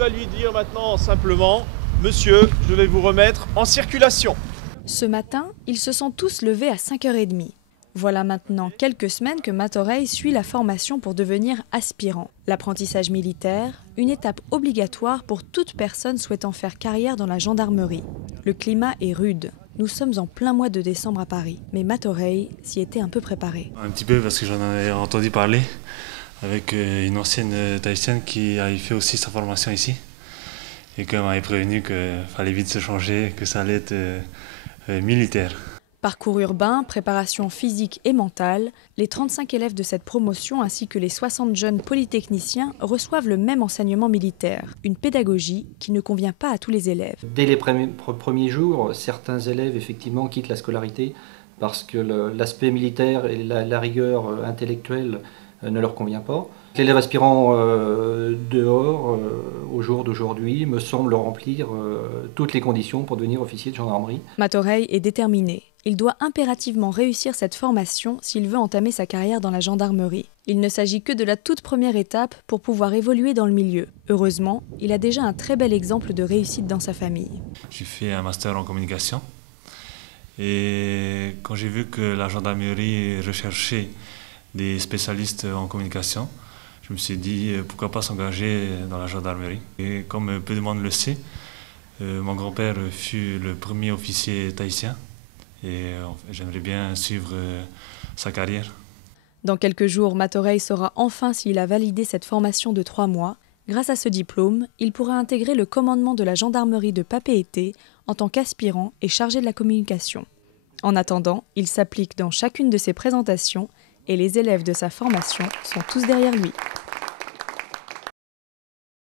va lui dire maintenant simplement « Monsieur, je vais vous remettre en circulation ». Ce matin, ils se sont tous levés à 5h30. Voilà maintenant quelques semaines que Matoreille suit la formation pour devenir aspirant. L'apprentissage militaire, une étape obligatoire pour toute personne souhaitant faire carrière dans la gendarmerie. Le climat est rude. Nous sommes en plein mois de décembre à Paris, mais Matoreille s'y était un peu préparé. Un petit peu parce que j'en avais entendu parler avec une ancienne Tahitienne qui avait fait aussi sa formation ici et qui m'avait prévenu qu'il fallait vite se changer, que ça allait être militaire. Parcours urbain, préparation physique et mentale, les 35 élèves de cette promotion ainsi que les 60 jeunes polytechniciens reçoivent le même enseignement militaire, une pédagogie qui ne convient pas à tous les élèves. Dès les premiers jours, certains élèves effectivement quittent la scolarité parce que l'aspect militaire et la rigueur intellectuelle ne leur convient pas. L'élève aspirant dehors, au jour d'aujourd'hui, me semble remplir toutes les conditions pour devenir officier de gendarmerie. Matoreille est déterminé. Il doit impérativement réussir cette formation s'il veut entamer sa carrière dans la gendarmerie. Il ne s'agit que de la toute première étape pour pouvoir évoluer dans le milieu. Heureusement, il a déjà un très bel exemple de réussite dans sa famille. J'ai fait un master en communication et quand j'ai vu que la gendarmerie recherchait des spécialistes en communication, je me suis dit pourquoi pas s'engager dans la gendarmerie. Et comme peu de monde le sait, mon grand-père fut le premier officier tahitien et j'aimerais bien suivre sa carrière. Dans quelques jours, Matoreille saura enfin s'il a validé cette formation de 3 mois. Grâce à ce diplôme, il pourra intégrer le commandement de la gendarmerie de Papeete en tant qu'aspirant et chargé de la communication. En attendant, il s'applique dans chacune de ses présentations et les élèves de sa formation sont tous derrière lui.